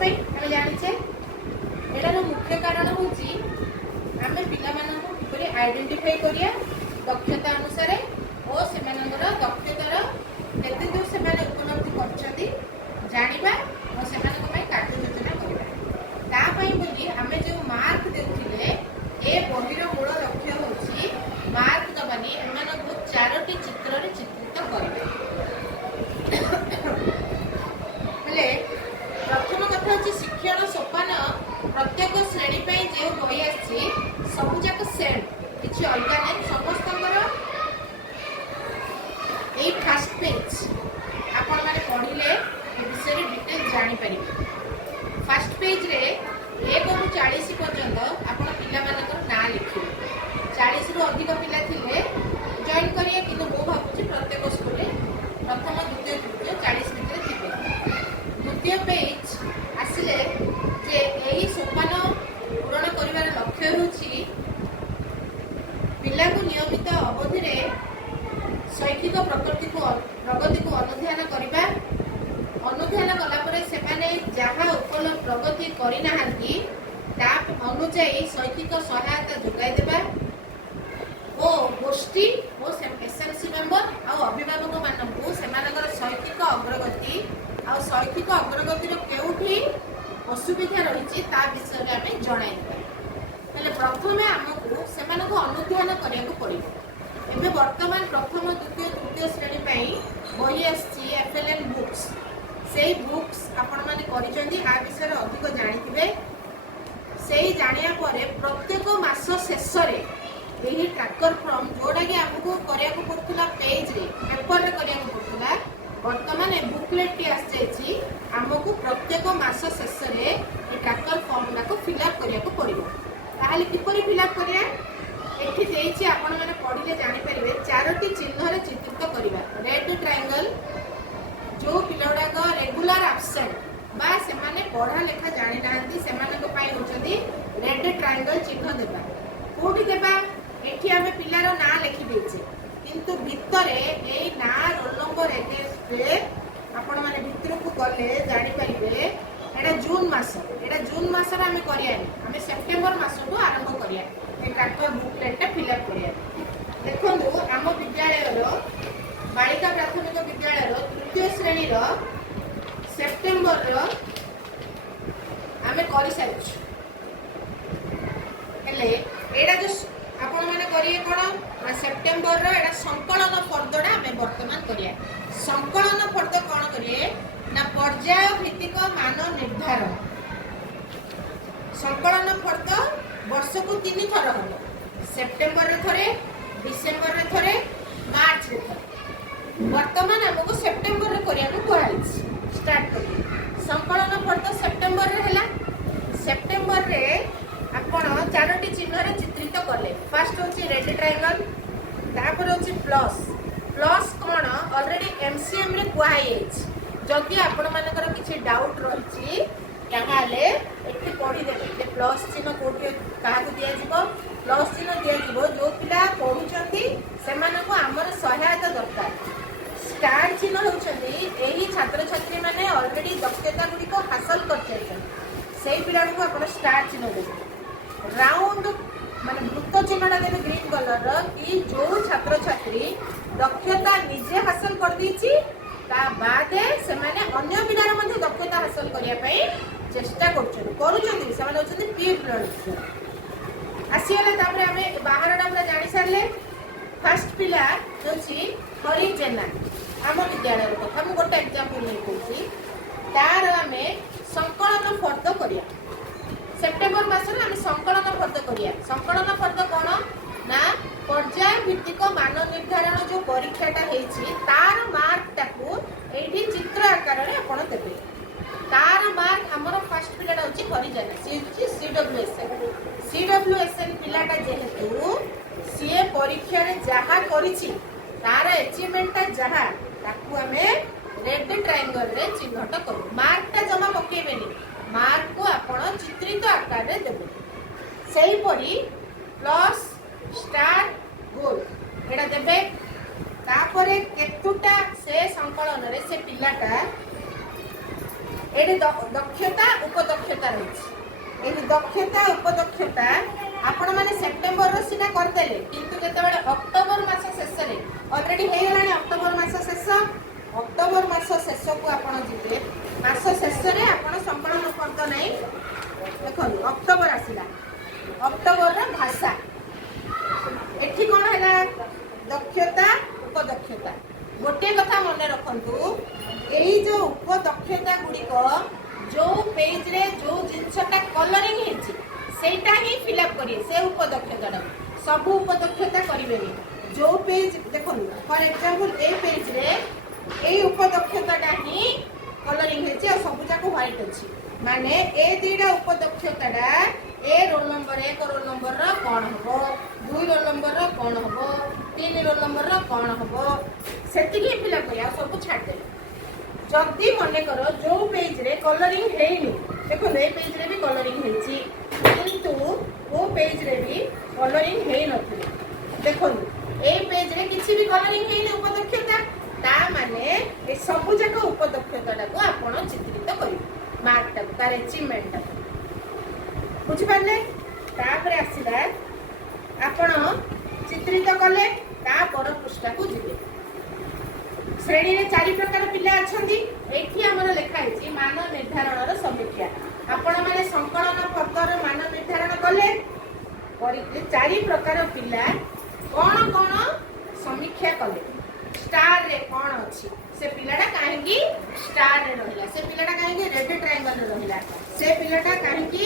ପାଇଁ ଆମେ ଜାଣିଛେ ଏଟାର ମୁଖ୍ୟ କାରଣ ହେଉଛି ଆମେ ପିଲାମାନଙ୍କୁ କିପରି ଆଇଡେଣ୍ଟିଫାଇ କରିବା ଦକ୍ଷତା ଅନୁସାରେ ଓ ସେମାନଙ୍କର ଦକ୍ଷତାର କେତେ ଦୂର ସେମାନେ ଉପଲବ୍ଧି କରିଛନ୍ତି ଜାଣିବା ଓ ସେମାନଙ୍କ ପାଇଁ କାର୍ଯ୍ୟ ଯୋଜନା କରିବା। ତା ପାଇଁ ବୋଲି ଆମେ ଯେଉଁ ମାର୍କ ଦେଉଥିଲେ ଏ ବହିର ମୂଳ ଲକ୍ଷ୍ୟ ହେଉଛି ମାର୍କ ଦେବାନି ଏମାନଙ୍କୁ 4ଟି ଚିତ୍ରରେ ଚିତ୍ରିତ କରିବା। ହେଲେ ପ୍ରଥମ କଥା ହେଉଛି ଶିକ୍ଷଣ ସୋପାନ ପ୍ରତ୍ୟେକ ଶ୍ରେଣୀ ପାଇଁ ଯେଉଁ ବହି ଆସିଛି ସବୁଯାକ ସେମ୍, କିଛି ଅଲଗା ନାହିଁ। ସମସ୍ତଙ୍କର ଏଇ ଫାଷ୍ଟ ପେଜ୍ ଆପଣମାନେ ପଢ଼ିଲେ ଏ ବିଷୟରେ ଡିଟେଲ୍ ଜାଣିପାରିବେ। ଫାଷ୍ଟ ପେଜ୍ରେ 1ରୁ 40 ପର୍ଯ୍ୟନ୍ତ ଆପଣ ପିଲାମାନଙ୍କର ନାଁ ଲେଖିବେ। 40ରୁ ଅଧିକ ପିଲା ଥିଲେ ଜଏନ୍ କରିବେ, କିନ୍ତୁ ମୁଁ ଭାବୁଛି ପ୍ରତ୍ୟେକ ସ୍କୁଲରେ ପ୍ରଥମ ଦ୍ୱିତୀୟ ତୃତୀୟ 40 ଭିତରେ ଥିବେ। ଦ୍ୱିତୀୟ ପେଜ୍ ଆସିଲେ ଯେ ଏହି ସୋପାନ ପୂରଣ କରିବାର ଲକ୍ଷ୍ୟ ହେଉଛି ପିଲାଙ୍କୁ ନିୟମିତ ଅବଧିରେ ଶୈକ୍ଷିକ ପ୍ରଗତିକୁ ଅନୁଧ୍ୟାନ କରିବା। ଅନୁଧ୍ୟାନ କଲା ପରେ ସେମାନେ ଯାହା ପ୍ରଗତି କରିନାହାନ୍ତି ତା ଅନୁଯାୟୀ ଶୈକ୍ଷିକ ସହାୟତା ଯୋଗାଇ ଦେବା ଓ ଗୋଷ୍ଠୀ ଓ ଏସ୍ଏମ୍ସି ମେମ୍ବର ଆଉ ଅଭିଭାବକମାନଙ୍କୁ ସେମାନଙ୍କର ଶୈକ୍ଷିକ ଅଗ୍ରଗତି ଆଉ ଶୈକ୍ଷିକ ଅଗ୍ରଗତିର କେଉଁଠି ଅସୁବିଧା ରହିଛି ତା ବିଷୟରେ ଆମେ ଜଣାଇଦେବା। ହେଲେ ପ୍ରଥମେ ଆମକୁ ସେମାନଙ୍କୁ ଅନୁଧ୍ୟାନ କରିବାକୁ ପଡ଼ିବ। ଏବେ ବର୍ତ୍ତମାନ ପ୍ରଥମ ଦ୍ୱିତୀୟ ତୃତୀୟ ଶ୍ରେଣୀ ପାଇଁ ବହି ଆସିଛି FLN ବୁକ୍ସ। ସେଇ ବୁକ୍ସ ଆପଣମାନେ କରିଛନ୍ତି, ଆ ବିଷୟରେ ଅଧିକ ଜାଣିଥିବେ। ସେଇ ଜାଣିବା ପରେ ପ୍ରତ୍ୟେକ ମାସ ଶେଷରେ ଏହି ଟ୍ରାକର ଫର୍ମ ଯେଉଁଟାକି ଆମକୁ କରିବାକୁ ପଡ଼ୁଥିଲା ପେଜ୍ରେ ପେପରରେ କରିବାକୁ ପଡ଼ୁଥିଲା, ବର୍ତ୍ତମାନ ଏ ବୁକଲେଟ୍ଟି ଆସିଯାଇଛି। ଆମକୁ ପ୍ରତ୍ୟେକ ମାସ ଶେଷରେ ଏ ଟ୍ରାକର ଫର୍ମ ଗୁଡ଼ାକୁ ଫିଲ୍ଅପ୍ କରିବାକୁ ପଡ଼ିବ। ତାହେଲେ କିପରି ଫିଲ୍ଅପ୍ କରିବା? ଏଠି ଦେଇଛି, ଆପଣମାନେ ପଢ଼ିଲେ ଜାଣିପାରିବେ। 4ଟି ଚିହ୍ନରେ ଚିତ୍ରିତ କରିବା। ରେଡ୍ ଟ୍ରାଇଙ୍ଗଲ ଯେଉଁ ପିଲାଗୁଡ଼ାକ ରେଗୁଲାର ଆବସେଣ୍ଟ ବା ସେମାନେ ପଢ଼ା ଲେଖା ଜାଣିନାହାନ୍ତି ସେମାନଙ୍କ ପାଇଁ ହେଉଛନ୍ତି ରେଡ୍ ଟ୍ରାଇଙ୍ଗଲ ଚିହ୍ନ ଦେବା। କେଉଁଠି ଦେବା? ଏଠି ଆମେ ପିଲାର ନାଁ ଲେଖିଦେଇଛେ, କିନ୍ତୁ ଭିତରେ ଏଇ ନାଁ ରୋଲ ନମ୍ବର ଏଗେନ୍ଷ୍ଟରେ ଆପଣମାନେ ଭିତରକୁ ଗଲେ ଜାଣିପାରିବେ ଏଇଟା ଜୁନ୍ ମାସ। ଏଇଟା ଜୁନ୍ ମାସରେ ଆମେ କରିବାନି, ଆମେ ସେପ୍ଟେମ୍ବର ମାସଠୁ ଆରମ୍ଭ କରିବା ଏ ଟ୍ରାକ୍ଟର ବୁକଲେଟ୍ଟା ଫିଲ୍ଅପ୍ କରିବା। ଦେଖନ୍ତୁ ଆମ ବିଦ୍ୟାଳୟର ବାଳିକା ପ୍ରାଥମିକ ବିଦ୍ୟାଳୟର ତୃତୀୟ ଶ୍ରେଣୀର ସେପ୍ଟେମ୍ବରର ଆମେ କରିସାରିଛୁ। ହେଲେ ଏଇଟା ଯେଉଁ ଆପଣମାନେ କରିବେ କ'ଣ ନା ସେପ୍ଟେମ୍ବରର ଏଇଟା ସଂକଳନ ଫର୍ଦ୍ଦଟା ଆମେ ବର୍ତ୍ତମାନ କରିବା। ସଂକଳନ ଫର୍ଦ୍ଦ କ'ଣ କରିବେ ନା ପର୍ଯ୍ୟାୟ ଭିତ୍ତିକ ମାନ ନିର୍ଦ୍ଧାରଣ। ସଂକଳନ ଫର୍ଦ୍ଦ ବର୍ଷକୁ 3 ଥର ହେବ। ସେପ୍ଟେମ୍ବରରେ ଥରେ, ଡିସେମ୍ବରରେ ଥରେ, ମାର୍ଚ୍ଚରେ ଥରେ। ବର୍ତ୍ତମାନ ଆମକୁ ସେପ୍ଟେମ୍ବରରେ କରିବାକୁ କୁହାଯାଇଛି। ଷ୍ଟାର୍ଟ କରିବେ। ସଂକଳନ ଫର୍ଦ୍ଦ ସେପ୍ଟେମ୍ବରରେ ହେଲା। ସେପ୍ଟେମ୍ବରରେ ଆପଣ 4ଟି ଚିହ୍ନରେ ଚିତ୍ରିତ କଲେ। ଫାଷ୍ଟ ହେଉଛି ରେଡ୍ ଟ୍ରାଇଙ୍ଗଲ, ତାପରେ ହେଉଛି ପ୍ଲସ୍। ପ୍ଲସ୍ କ'ଣ ଅଲରେଡ଼ି MCMରେ କୁହାଯାଇଛି। ଯଦି ଆପଣମାନଙ୍କର କିଛି ଡାଉଟ୍ ରହିଛି ତାହେଲେ ଏଠି ପଢ଼ିଦେବେ ଯେ ପ୍ଲସ୍ ଚିହ୍ନ କେଉଁଠି କାହାକୁ ଦିଆଯିବ। ପ୍ଲସ୍ ଚିହ୍ନ ଦିଆଯିବ ଯେଉଁ ପିଲା ପଢ଼ୁଛନ୍ତି ସେମାନଙ୍କୁ ଆମର ସହାୟତା ଦରକାର। ଷ୍ଟାର ଚିହ୍ନ ହେଉଛନ୍ତି ଏହି ଛାତ୍ରଛାତ୍ରୀମାନେ ଅଲରେଡ଼ି ଦକ୍ଷତା ଗୁଡ଼ିକ ହାସଲ କରିସାରିଛନ୍ତି, ସେଇ ପିଲାଙ୍କୁ ଆପଣ ଷ୍ଟାର ଚିହ୍ନ ଦେବେ। ରାଉଣ୍ଡ ମାନେ ବୃତ୍ତ ଚିହ୍ନଟା ଦେବେ ଗ୍ରୀନ୍ କଲରର, କି ଯେଉଁ ଛାତ୍ରଛାତ୍ରୀ ଦକ୍ଷତା ନିଜେ ହାସଲ କରିଦେଇଛି ତା ବାଦେ ସେମାନେ ଅନ୍ୟ ପିଲାର ମଧ୍ୟ ଦକ୍ଷତା ହାସଲ କରିବା ପାଇଁ ଚେଷ୍ଟା କରୁଛନ୍ତି ସେମାନେ ହେଉଛନ୍ତି ପିୟର ପ୍ରଡକ୍ସନ। ଆସିଗଲେ ତାପରେ ଆମେ ବାହାରଟା ପୁରା ଜାଣିସାରିଲେ। ଫାଷ୍ଟ ପିଲା ହେଉଛି ହରି ଜେନା, ଆମ ବିଦ୍ୟାଳୟର କଥା ମୁଁ ଗୋଟେ ଏକ୍ଜାମ୍ପଲ ନେଇ କହୁଛି। ତାର ଆମେ ସଂକଳନ ଫର୍ଦ୍ଦ କରିବା। ସେପ୍ଟେମ୍ବର ମାସରେ ଆମେ ସଂକଳନ ଫର୍ଦ୍ଦ କରିବା। ସଂକଳନ ଫର୍ଦ୍ଦ କ'ଣ ନା ପର୍ଯ୍ୟାୟ ଭିତ୍ତିକ ମାନ ନିର୍ଦ୍ଧାରଣ ଯେଉଁ ପରୀକ୍ଷାଟା ହେଇଛି ତାର ମାର୍କଟାକୁ ଏଇଠି ଚିତ୍ର ଆକାରରେ ଆପଣ ଦେବେ। ତାର ମାର୍କ ଆମର ଫାଷ୍ଟ ପିଲାଟା ହେଉଛି ହରିଜେନା, ସିଏ ହେଉଛି CWSN ପିଲାଟା। ଯେହେତୁ ସିଏ ପରୀକ୍ଷାରେ ଯାହା କରିଛି ତାର ଆଚିଭମେଣ୍ଟଟା ଯାହା, ତାକୁ ଆମେ ରେଡ୍ ଟ୍ରାଇଙ୍ଗଲରେ ଚିହ୍ନଟ କରୁ। ମାର୍କଟା ଜମା ପକେଇବେନି, ମାର୍କକୁ ଆପଣ ଚିତ୍ରିତ ଆକାରରେ ଦେବେ। ସେହିପରି ପ୍ଲସ୍ ଷ୍ଟାର ଗୋଲ୍ ଏଇଟା ଦେବେ। ତାପରେ କେତୁଟା ସେ ସଂକଳନରେ ସେ ପିଲାଟା ଏଠି ଦକ୍ଷତା ଉପଦକ୍ଷତା ରହିଛି। ଏଠି ଦକ୍ଷତା ଉପଦକ୍ଷତା ଆପଣ ମାନେ ସେପ୍ଟେମ୍ବର ସିନା କରିଦେଲେ, କିନ୍ତୁ ଯେତେବେଳେ ଅକ୍ଟୋବର ମାସ ଶେଷରେ ଅଲରେଡି ହେଇଗଲାଣି ଅକ୍ଟୋବର ମାସ ଶେଷ, ଅକ୍ଟୋବର ମାସ ଶେଷକୁ ଆପଣ ଯିବେ। ମାସ ଶେଷରେ ଆପଣ ସଂକଳନ ଫର୍ଦ୍ଦ ନାହିଁ। ଦେଖନ୍ତୁ ଅକ୍ଟୋବର ଆସିଲା, ଅକ୍ଟୋବରର ଭାଷା ଏଠି କଣ ହେଲା? ଦକ୍ଷତା ଉପଦକ୍ଷତା। ଗୋଟିଏ କଥା ମନେ ରଖନ୍ତୁ, ଏଇ ଯୋଉ ଉପଦକ୍ଷତା ଗୁଡିକ ଯୋଉ ପେଜରେ ଯୋଉ ଜିନିଷଟା କଲରିଂ ହେଇଛି ସେଇଟା ହିଁ ଫିଲ୍ଅପ୍ କରିବେ। ସେ ଉପଦକ୍ଷତାଟା ସବୁ ଉପଦକ୍ଷତା କରିବେନି। ଯୋଉ ପେଜ ଦେଖନ୍ତୁ ଫର ଏକ୍ସାମ୍ପଲ ଏଇ ପେଜରେ ଏଇ ଉପଦକ୍ଷତାଟା ହିଁ କଲରିଂ ହେଇଛି ଆଉ ସବୁ ଯାକ ହ୍ୱାଇଟ୍ ଅଛି, ମାନେ ଏ ଦିଟା ଉପଦକ୍ଷତାଟା ଏ ରୋଲ ନମ୍ବର 1 ରୋଲ ନମ୍ବରର କଣ ହବ, 2 ରୋଲ ନମ୍ବରର କଣ ହବ, 3 ରୋଲ ନମ୍ବରର କଣ ହବ, ସେତିକି ଫିଲ୍ଅପ୍ କରି ଆଉ ସବୁ ଛାଡ଼ିଦେବେ। ଯଦି ମନେକର ଯୋଉ ପେଜରେ କଲରିଂ ହେଇନି, ଦେଖନ୍ତୁ ଏଇ ପେଜରେ ବି କଲରିଂ ହେଇଛି କିନ୍ତୁ କୋଉ ପେଜରେ ବି କଲରିଂ ହେଇନଥିବ। ଦେଖନ୍ତୁ ଏଇ ପେଜରେ କିଛି ବି କଲରିଂ ହେଇନି ଉପଦକ୍ଷତା, ତା ମାନେ ଏ ସବୁ ଯାକ ଉପଦକ୍ଷତାଟାକୁ ଆପଣ ଚିତ୍ରିତ କରିବେ, ମାର୍କଟାକୁ ତାର ଆଚିଭମେଣ୍ଟଟାକୁ। ବୁଝିପାରିଲେ? ତାପରେ ଆସିଲା ଆପଣ ଚିତ୍ରିତ କଲେ, ତା ପର ପୃଷ୍ଠାକୁ ଯିବେ। ଶ୍ରେଣୀରେ 4 ପ୍ରକାର ପିଲା ଅଛନ୍ତି। ଏଠି ଆମର ଲେଖା ହେଇଛି ମାନ ନିର୍ଦ୍ଧାରଣର ସମୀକ୍ଷା। ଆପଣ ମାନେ ସଂକଳନ ଫର୍ଦ୍ଦର ମାନ ନିର୍ଦ୍ଧାରଣ କଲେ, କରିକି 4 ପ୍ରକାର ପିଲା କଣ କଣ ସମୀକ୍ଷା କଲେ। ଷ୍ଟାରରେ କଣ ଅଛି, ସେ ପିଲାଟା କାହିଁକି ଷ୍ଟାରରେ ରହିଲା, ସେ ପିଲାଟା କାହିଁକି ରେଡ୍ ଟ୍ରାୟାଙ୍ଗଲରେ ରହିଲା, ସେ ପିଲାଟା କାହିଁକି